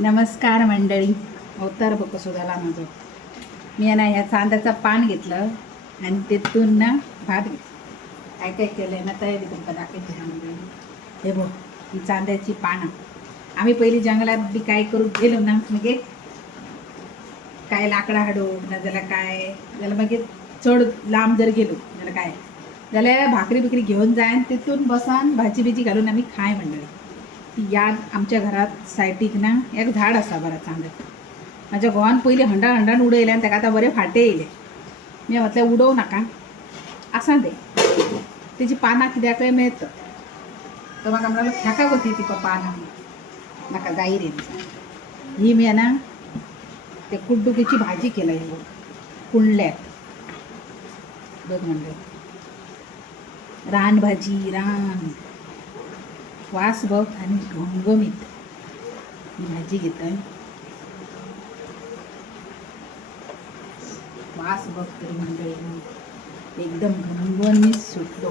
नमस्कार मंडळी. अवतार बघ कसं झाला माझं. मी ना ह्या चांद्याचं पान घेतलं आणि तिथून ना भात घेतलं. काय काय केलं आहे ना तयारी तुमका दाखवते ना मंडळी. हे बघ ही चांद्याची पानं. आम्ही पहिली जंगलात बी काय करू गेलो ना मग काय लाकडा हाडू ना त्याला काय त्याला मग चढ लांब जर गेलो त्याला काय त्याला भाकरी बिकरी घेऊन जाईन तिथून बसान भाजी बिजी घालून आम्ही खाय मंडळी. याद आमच्या घरात सायटीक ना एक झाड असा बरं चांगलं. माझ्या गोवान पहिले हंडान उडयले आणि ताका आतां बरे फाटे येयले. मी म्हटलं उडवू नाका असा दे त्याची पानां कित्याक मेळत तर म्हाका म्हणलं खेका होती ती पानां नाका जाई रे ही मी ना ते कुड्डुकीची भाजी केलं आहे कुंडल्यात बघ म्हणजे रानभाजी रान वास बघ आणि घमघमीत ही भाजी घेतोय. वास बघ तरी मंडळी एकदम घमघमीत सुटलो.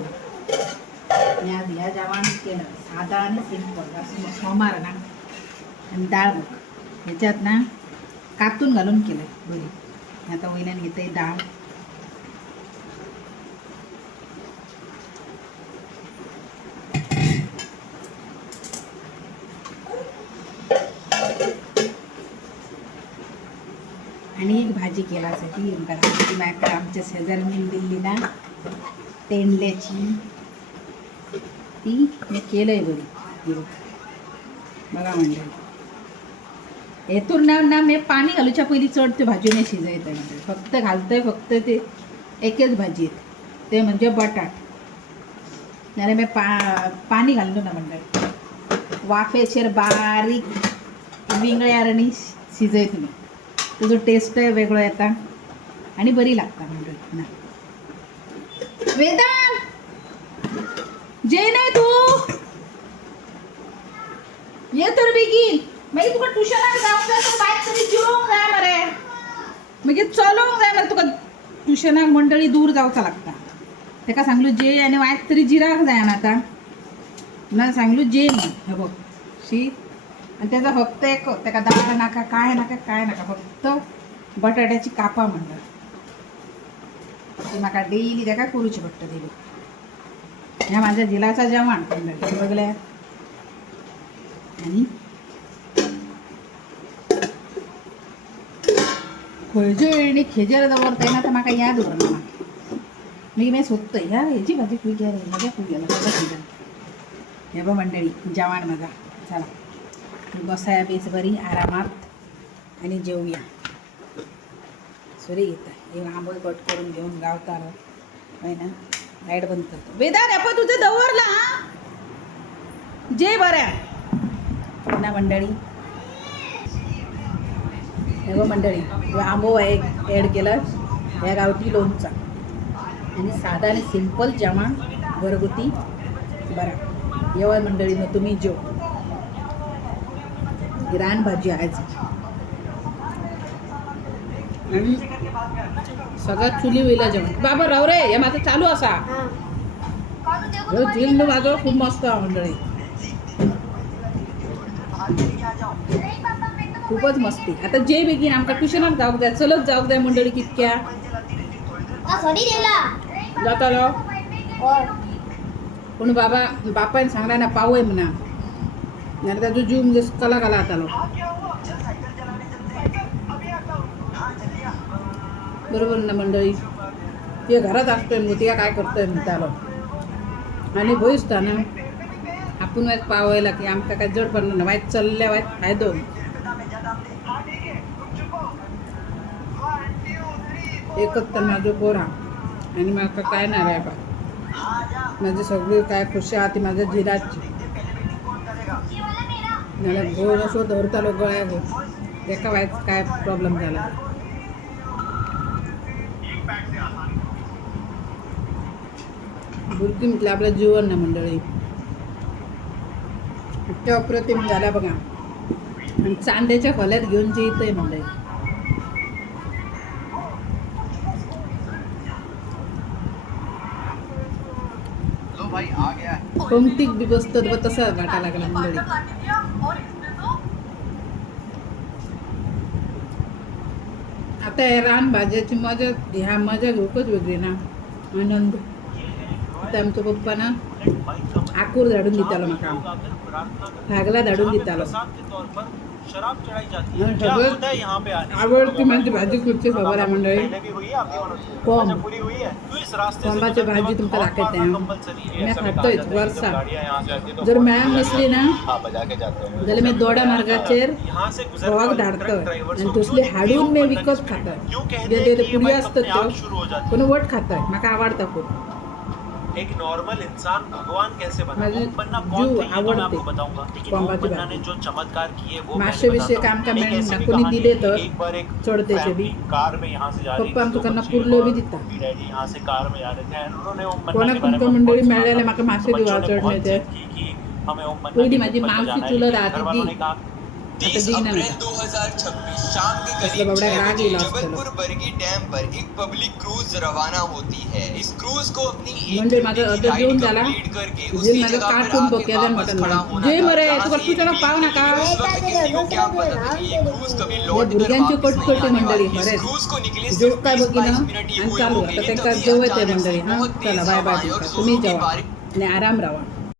या जेवण केलं साधा आणि सिंपल असं सोमार ना आणि डाळ बघ ह्याच्यात ना कातून घालून केलं बरी. आता वयल्यान घेते डाळ आणि एक भाजी केल्यासाठी ती मायकडे आमच्या शेजारी दिली ना तेंडल्याची ती मी केलंय बरी बघा म्हणजे हेतून ना मी पाणी घालूच्या पहिली चढते भाजी नाही शिजयत म्हणजे फक्त घालतंय फक्त ते एकच भाजी येते ते म्हणजे बटाट नारे मी पाणी घाललो ना म्हणजे वाफेचेर बारीक विंगळ्यार आणि शिजय तुम्ही तुझं टेस्ट वेगळं येता आणि बरी लागता म्हणजे ना. वेदांत जे नाही तू ये तर बेगीन मागीर तुका ट्युशनाक जावंक जाय तर बायक तरी जिरोवंक जाय मरे मागीर चलोवंक जाय मरे तुका ट्युशनाक मंडळी दूर जावचा लागता. ताका सांगलो जे आनी वायट तरी जिराक जाय ना आतां ना सांगलो जे न्ही हे बघ शी आणि त्याचा फक्त एक ताका दाळ नाका काय नाका फक्त बटाट्याची कापां म्हणटा ती म्हाका डेली ताका करूची पडटा ती. ह्या माझ्या जिलाचा जेवण बघल्या आणि खंयच्यो येणी खेजेर दवरताय ना तर म्हाका याद उरना मी सोदतय ह्या हेची भाजी खूय गेली माझ्या खूय गेला हे बघ मंडळी जेवण माझा चला बसाया बेस बरी आरामात आणि जेवूया. सुरी घेता हे आंबोळ कट करून घेऊन गावतालो होय ना. लाईट बंद करतो वेदांत आपण तुझं दवरला जे बऱ्या ना मंडळी. हे बघ मंडळी आंबो एक ॲड केलं ह्या गावठी लोणचा आणि साधा आणि सिंपल जेवण घरगुती बरा येवय मंडळी मग तुम्ही जेव रान भाजी आज आणि सगळ्यात चुली वयला जेवण बाबा राव रे हे माझं चालू असा जिल माझं खूप मस्त मंडळी खूपच मस्ती. आता जे बेगीन आमकां ट्युशनाक जावंक जाय चलत जावंक जाय मंडळी कितक्या जातालो पूण बापायन सांगला ना पावय म्हणा नाल्यार ताजो जीव म्हणजे कला जातालो बरोबर ना मंडळी. ते घरात असतोय मग तिका काय करतोय म्हणतालो आणि भंय दिसता ना आपण वायट पावयला की आमकां काय जड पडना ना वायट चल्ल्या वायट फायदो एकच तर माझो पोरा आणि म्हाका काय ना रे बा माझी सगळी काय खुशी आहा ती माझ्या जिराची नाल्यार घोड असो धरतालो गळ्या घोड एका वायट काय प्रॉब्लेम झाला बुरकी म्हटलं आपलं जीवन ना मंडळी इतक्या अप्रतिम झाला बघा. आणि चांद्याच्या खोल्यात घेऊन जे येतंय मंडळी पंक्तीक बी बसतात व तसा घाटा लागला मंडळी. त्या रान भाज्याची मजा ह्या मजा खूपच वेगळी ना आनंद. आता आमच्या पप्पाना आकूर धाडून दितालो म्हाका भागला धाडून दितालो सगळं आवडती माझी भाजी कुठची खबर आहे मंडळी. कोंबाची भाजी तुमका दाखवते मी खातोय वर्षा. जर मॅम नसली ना जाल्यार मी दोडा मार्गाचेर भोवाक धाडतय आनी तसली हाडून मी विकत खातय. ते पुडी असतात त्यो पण वट खातय म्हाका आवडता खूप. एक नॉर्मल इंसान भगवान कैसे बना जीव बनना कौन थे ये तो मैं आवडते. आपको बताऊंगा लेकिन कोंबाची ओम पन्ना ने भाजी. जो चमत्कार किए वो मासे मैं विषय बताता काम हूं. का एक मैं ऐसी भी कोणी कहानी दिले है, तर एक बार एक चढतेचे बी फैमिली कार में यहाँ से जा रही पप्पा आमचं त्यांना बच्चे पुरलं बी और दिता. मम्मी डैडी यहाँ से कार में जा रहे थे and उन्होंने ओम पन्ना कोणाक के बारे तुमका में मंडळी बहुत सुना मेळलेले था. म्हाका मासे तो दिवा बच्चों ने बहुत चढण्याचे. जिद की कि हमें ओम पन्ना पहिली के माझी टेम्पल पे मावशी जाना है. चुलत लेकिन आती घर वालों ती. ने कहा 30 दिना अप्रैल नाही. 2026 शाम के असलं करीब बाबड्या 6 राग बजे येईल असतं. जबलपुर बरगी डैम पर एक पब्लिक क्रूज रवाना होती है. इस क्रूज को अपनी म्हणजे माझं घंटे की अर्ध जेवण राइड झाला. कंप्लीट करके जे उसी माझं जगह पर काटून आके डोक्याला वापस मटण खड़ा बनवलं. होना जे था. मरे जहाँ तू से कटू ये त्याला reveal पाव की नका. उस वक्त किसी को क्या पता था कि ये क्रूज कभी लौट कर भुरग्यांची वापस कटकटी नहीं आने मंडळी वाली. इस खरेच क्रूज को निकले जो सिर्फ काय 20-22 बघितलं मिनट ही आणि हुए चालू होंगे आता कि त्यांना तभी जेवायचंय अचानक मंडळी. से हा बहुत चला तेज बाय बाय हवाएं और तुमका तुम्ही जोरों की जेवा बारिश आणि आराम राहा.